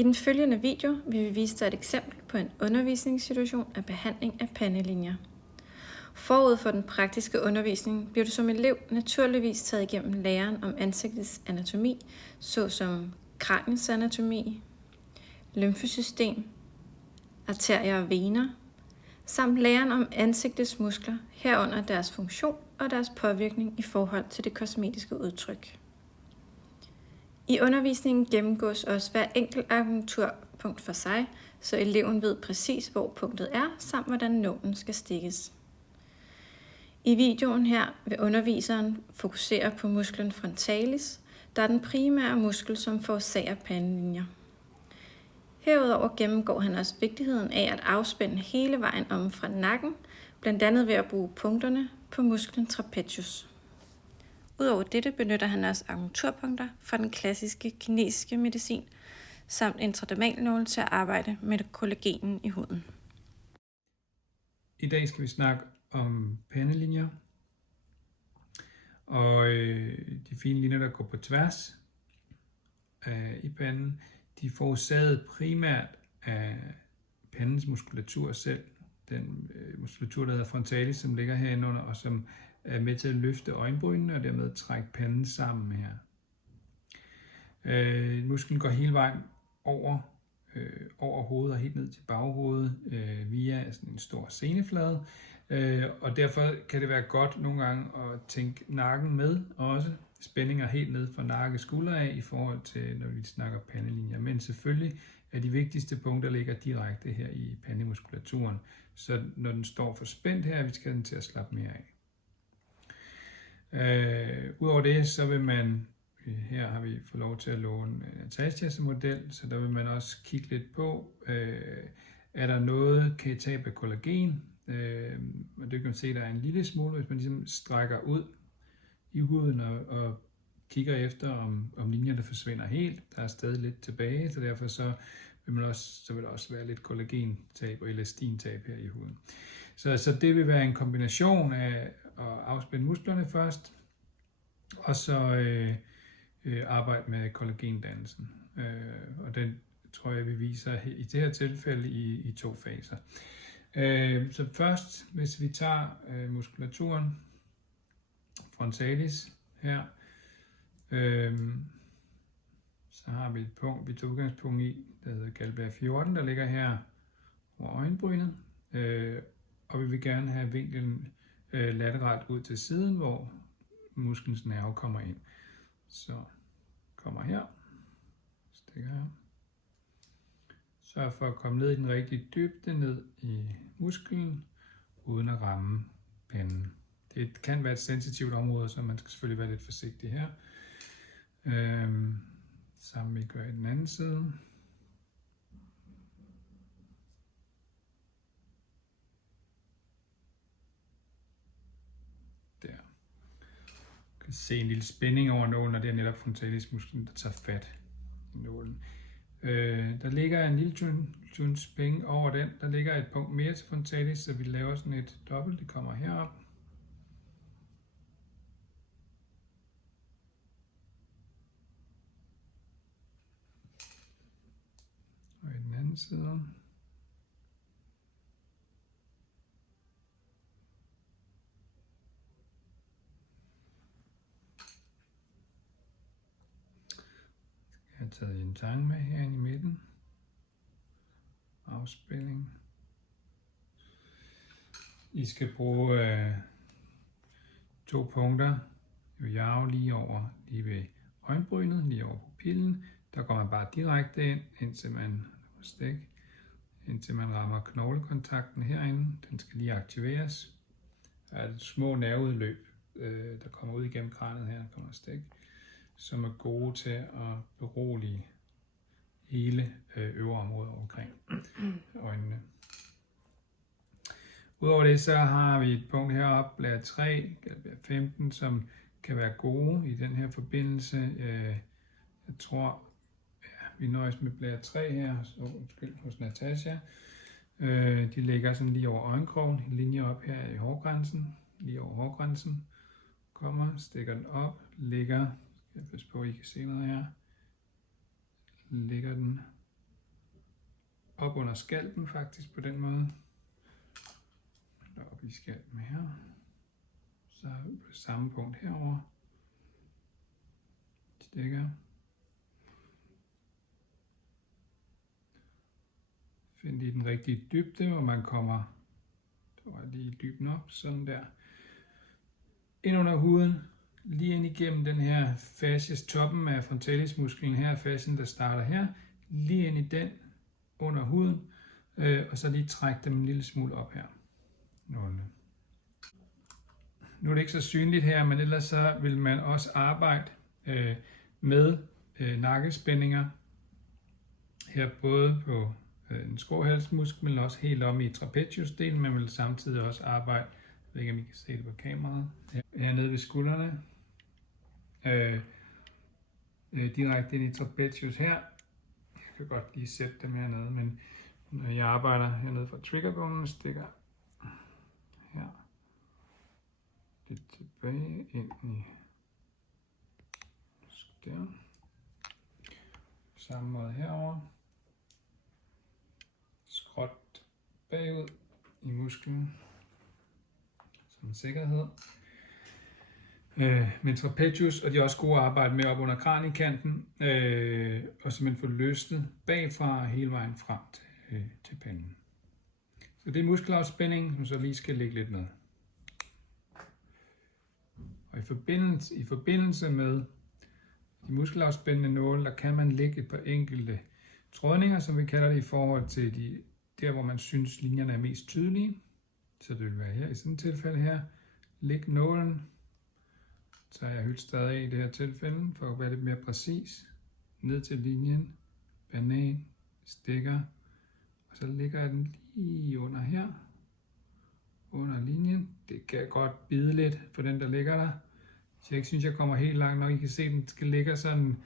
I den følgende video vil vi vise dig et eksempel på en undervisningssituation af behandling af pandelinjer. Forud for den praktiske undervisning bliver du som elev naturligvis taget igennem læren om ansigtets anatomi, såsom kraniets anatomi, lymfesystem, arterier og vener, samt læren om ansigtets muskler, herunder deres funktion og deres påvirkning i forhold til det kosmetiske udtryk. I undervisningen gennemgås også hver enkelt akupunkturpunkt for sig, så eleven ved præcis, hvor punktet er, samt hvordan nålen skal stikkes. I videoen her vil underviseren fokusere på musklen frontalis, der er den primære muskel, som forårsager pandelinjer. Herudover gennemgår han også vigtigheden af at afspænde hele vejen om fra nakken, blandt andet ved at bruge punkterne på musklen trapezius. Udover dette benytter han også akupunkturpunkter fra den klassiske kinesiske medicin, samt intradermalnåle til at arbejde med kollagenen i huden. I dag skal vi snakke om pandelinjer, og de fine linjer, der går på tværs i panden, de er forårsaget primært af pandens muskulatur selv, den muskulatur, der hedder frontalis, som ligger herinde under, og som er med til at løfte øjenbrynene og dermed trække panden sammen her. Musklen går hele vejen over hovedet og helt ned til baghovedet via sådan en stor seneflade, og derfor kan det være godt nogle gange at tænke nakken med også. Spændinger helt ned fra nakke skulder af i forhold til, når vi snakker pandelinjer. Men selvfølgelig er de vigtigste punkter ligger direkte her i pandemuskulaturen. Så når den står for spændt her, vi skal den til at slappe mere af. Udover det, så vil man, her har vi fået lov til at låne Natasjas-model, så der vil man også kigge lidt på, er der noget, kan I tabe af kollagen? Og det kan man se, der er en lille smule, hvis man ligesom strækker ud i huden og kigger efter, om linjerne forsvinder helt. Der er stadig lidt tilbage, så derfor så vil der også være lidt kollagentab og elastintab her i huden. Så det vil være en kombination af at afspænde musklerne først, og så arbejde med kollagendannelsen. Og den tror jeg, vi viser i det her tilfælde i 2 faser. Så først, hvis vi tager muskulaturen, frontalis her, så har vi et punkt, vi tager udgangspunkt i, der hedder Gallblære 14, der ligger her over øjenbrynet, og vi vil gerne have vinklen lateralt ud til siden, hvor musklens nerve kommer ind. Så kommer her, stikker her. Sørg for at komme ned i den rigtige dybde, ned i musklen, uden at ramme panden. Det kan være et sensitivt område, så man skal selvfølgelig være lidt forsigtig her. Samme vi gør i den anden side. Der. Du kan se en lille spænding over nålen, og det er netop frontalismusklen, der tager fat i nålen. Der ligger en lille tune spænding over den. Der ligger et punkt mere til frontalis, så vi laver sådan et dobbelt. Det kommer herop. Og i den anden side. Jeg har taget en tang med herinde i midten. Afspænding. I skal bruge 2 punkter. Lige ved øjenbrynet, lige over pupillen. Der går man bare direkte ind, indtil man rammer knoglekontakten herinde. Den skal lige aktiveres. Der er et små nerveudløb, der kommer ud igennem kraniet her, der kommer stik, som er gode til at berolige hele øvre området omkring øjnene. Udover det, så har vi et punkt heroppe, blære 3, blære 15, som kan være gode i den her forbindelse. Jeg tror, vi nøjes med blære 3 her, hos Natasja. De ligger sådan lige over øjenkrogen, en linje op her i hårgrænsen, lige over hårgrænsen. Kommer, stikker den op, ligger, jeg passe på, I kan se noget her, ligger den op under skalpen faktisk på den måde. Op i skalpen her. Så på samme punkt herover. Stikker. Find lige den rigtige dybde, hvor man kommer lige dybden op, sådan der. Ind under huden, lige ind igennem den her fascies, toppen af frontalismusklen her, fascien der starter her, lige ind i den, under huden, og så lige trække dem en lille smule op her. Nu er det ikke så synligt her, men ellers så vil man også arbejde med nakkespændinger her, både på en skråhalsmuskel, men også helt om i trapeziusdelen. Man vil samtidig også arbejde, jeg ved ikke om I kan se det på kameraet, hernede ved skuldrene, direkte ind i trapezius her. Jeg kan godt lige sætte dem hernede, men når jeg arbejder hernede fra triggerbonen, stikker her lidt tilbage ind i der. Samme måde herover. Skråt bagud i musklen som en sikkerhed. Men trapezius, og de er også gode at arbejde med op under kraniekanten, og simpelthen få løsnet bagfra hele vejen frem til panden. Så det er muskelafspænding, som så lige skal ligge lidt med. Og i forbindelse med de muskelafspændende nåle, der kan man lægge et par enkelte trådninger, som vi kalder det, i forhold til der, hvor man synes linjerne er mest tydelige. Så det vil være her i sådan et tilfælde her. Læg nålen, så jeg hylstret af i det her tilfælde, for at være lidt mere præcis. Ned til linjen, banan, stikker, og så lægger jeg den lige under her, under linjen. Det kan godt bide lidt for den, der ligger der. Så jeg ikke synes, jeg kommer helt langt nok. I kan se, at den skal ligge sådan,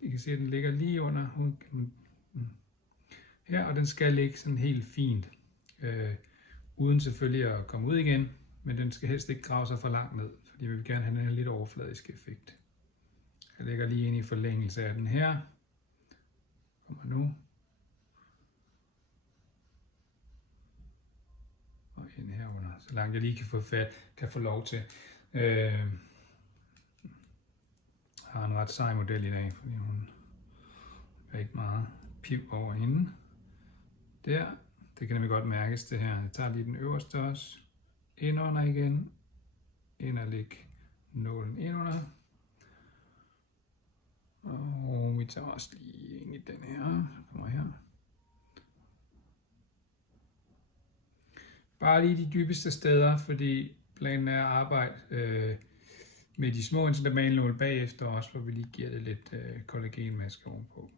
I kan se, at den ligger lige under her, og den skal ligge sådan helt fint, uden selvfølgelig at komme ud igen, men den skal helst ikke grave sig for langt ned, fordi vi vil gerne have den her lidt overfladiske effekt. Jeg lægger lige ind i forlængelse af den her. Kommer nu. Og ind herunder, så langt jeg lige kan få fat, kan få lov til. Jeg har en ret sej model i dag, fordi hun er ikke meget piv over hende. Der, det kan nemlig godt mærkes det her. Jeg tager lige den øverste også. Ind under igen. Ind og lægge nålen ind under. Og vi tager også lige ind i den her. Kommer her. Bare lige de dybeste steder, fordi planen er at arbejde med de små interdermalnåle bagefter også, hvor vi lige giver det lidt kollagenmaske ovenpå.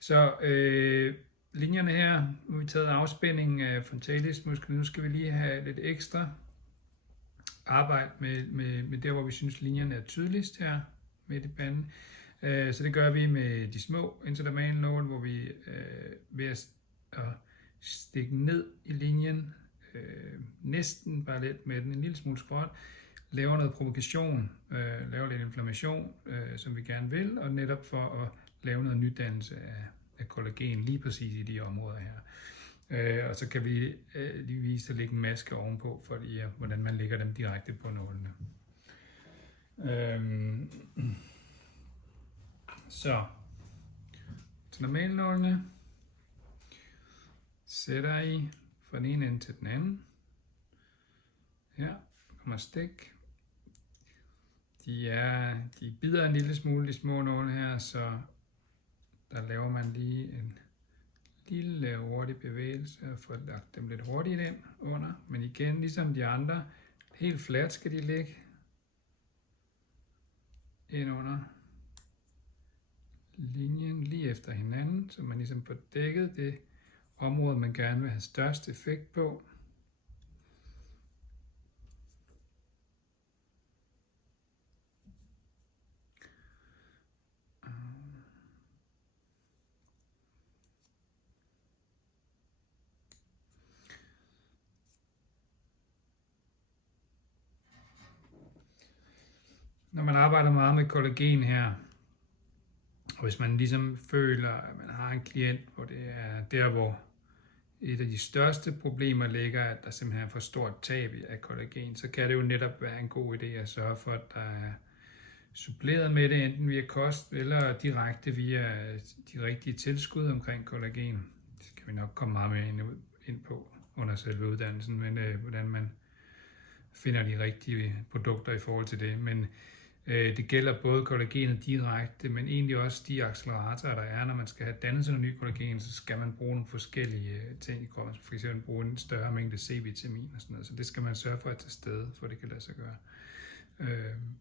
Så linjerne her, nu har vi taget afspændingen af frontalismusklen. Nu skal vi lige have lidt ekstra arbejde med der, hvor vi synes linjerne er tydeligst her midt i panden. Så det gør vi med de små interdermalnåle, hvor vi ved at stikke ned i linjen, næsten bare lidt med den en lille smule skråt, laver noget provokation, laver lidt inflammation, som vi gerne vil, og netop for at lave noget nydannelse af kollagen lige præcis i de områder her. Og så kan vi lige vise at lægge en maske ovenpå, for hvordan man lægger dem direkte på nålene. Så til normalnålene sætter I fra den ene ende til den anden. Her kommer stik. De bider en lille smule, de små nåle her, så der laver man lige en lille hurtig bevægelse og får lagt dem lidt hurtigt ind under. Men igen, ligesom de andre, helt fladt skal de ligge ind under linjen lige efter hinanden, så man ligesom får dækket det område, man gerne vil have størst effekt på. Når man arbejder meget med kollagen her, Og hvis man ligesom føler, at man har en klient, hvor det er der, hvor et af de største problemer ligger, at der simpelthen er for stort tab af kollagen, så kan det jo netop være en god idé at sørge for, at der er suppleret med det, enten via kost eller direkte via de rigtige tilskud omkring kollagen. Det skal vi nok komme meget mere ind på under selve uddannelsen, men hvordan man finder de rigtige produkter i forhold til det. Men det gælder både kollagenet direkte, men egentlig også de acceleratorer, der er. Når man skal have dannet sådan en ny kollagen, så skal man bruge nogle forskellige ting i kroppen. For eksempel bruge en større mængde C-vitamin og sådan noget. Så det skal man sørge for at tage sted, for det kan lade sig gøre.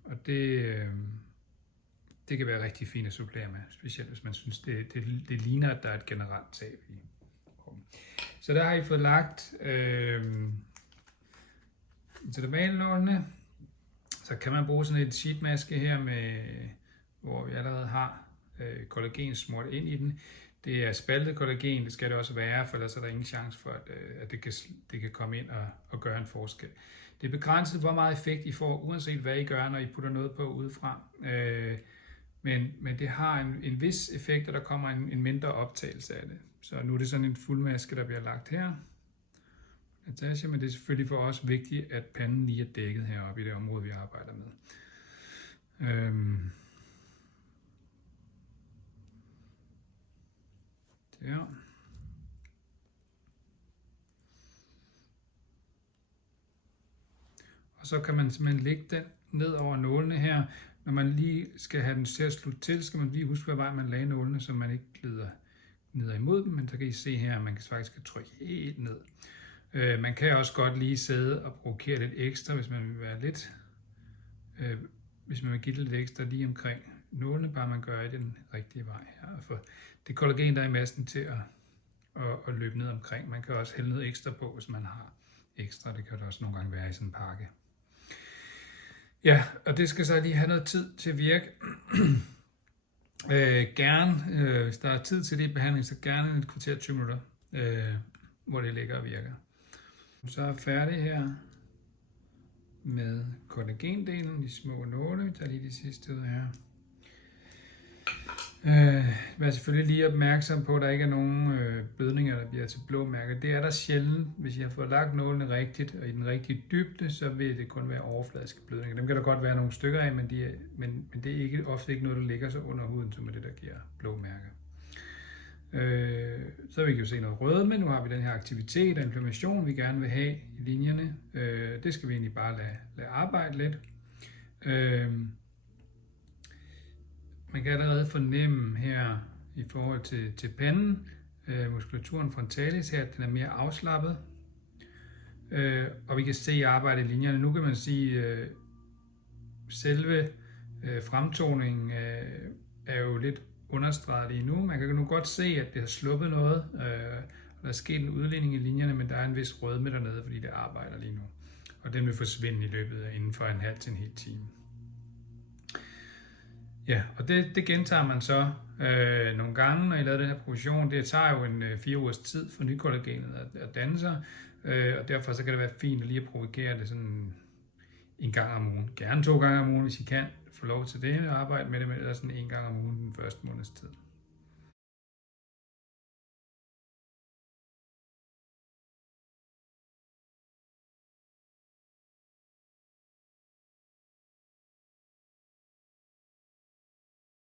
Og det kan være rigtig fint at supplere med, specielt hvis man synes, det ligner, at der er et generelt tab i kroppen. Så der har I fået lagt intervallnålene. Så kan man bruge sådan et sheetmaske her, hvor vi allerede har kollagen smurt ind i den. Det er spaltet kollagen, det skal det også være, for ellers er der ingen chance for, at det kan komme ind og gøre en forskel. Det er begrænset, hvor meget effekt I får, uanset hvad I gør, når I putter noget på udefra. Men det har en vis effekt, og der kommer en mindre optagelse af det. Så nu er det sådan en fuldmaske, der bliver lagt her. Natasha, men det er selvfølgelig for os vigtigt, at panden lige er dækket heroppe i det område, vi arbejder med. Der. Og så kan man simpelthen lægge den ned over nålene her. Når man lige skal have den til at slutte til, skal man lige huske, hvad vej man lagde nålene, så man ikke glider ned imod dem. Men så kan I se her, at man faktisk trykke helt ned. Man kan også godt lige sidde og provokere lidt ekstra, hvis man vil være lidt, hvis man vil give det lidt ekstra lige omkring nålene, bare man gør i den rigtige vej her. For det kollagen, der er i massen til at løbe ned omkring. Man kan også hælde noget ekstra på, hvis man har ekstra. Det kan der også nogle gange være i sådan en pakke. Ja, og det skal så lige have noget tid til at virke. Gerne, hvis der er tid til det i behandling, så gerne et kvarter 20 minutter, hvor det ligger og virker. Så er færdig her med kollagendelen, de små nåle. Vi tager lige de sidste ud her. Vær selvfølgelig lige opmærksom på, at der ikke er nogen blødninger, der bliver til blå mærker. Det er der sjældent. Hvis I har fået lagt nålene rigtigt og i den rigtige dybde, så vil det kun være overfladiske blødninger. Dem kan der godt være nogle stykker af, men det er ofte ikke noget, der ligger så under huden, som er det, der giver blå mærker. Så vi kan jo se noget rødme. Nu har vi den her aktivitet og inflammation, vi gerne vil have i linjerne. Det skal vi egentlig bare lade arbejde lidt. Man kan allerede fornemme her i forhold til panden, muskulaturen frontalis her, den er mere afslappet. Og vi kan se arbejde i linjerne. Nu kan man sige, selve fremtoningen er jo lidt understreget lige nu. Man kan nu godt se, at det har sluppet noget, og der er sket en udligning i linjerne, men der er en vis rødme dernede, fordi det arbejder lige nu. Og den vil forsvinde i løbet af inden for en halv til en hel time. Ja, og det gentager man så nogle gange, når I laver den her progression. Det tager jo en 4 ugers tid for nykollagenet at danne sig, og derfor så kan det være fint at lige at provokere det sådan en gang om ugen. Gerne 2 gange om ugen, hvis I kan få lov til det, og arbejde med det, men ellers sådan 1 gang om ugen den første måneds tid.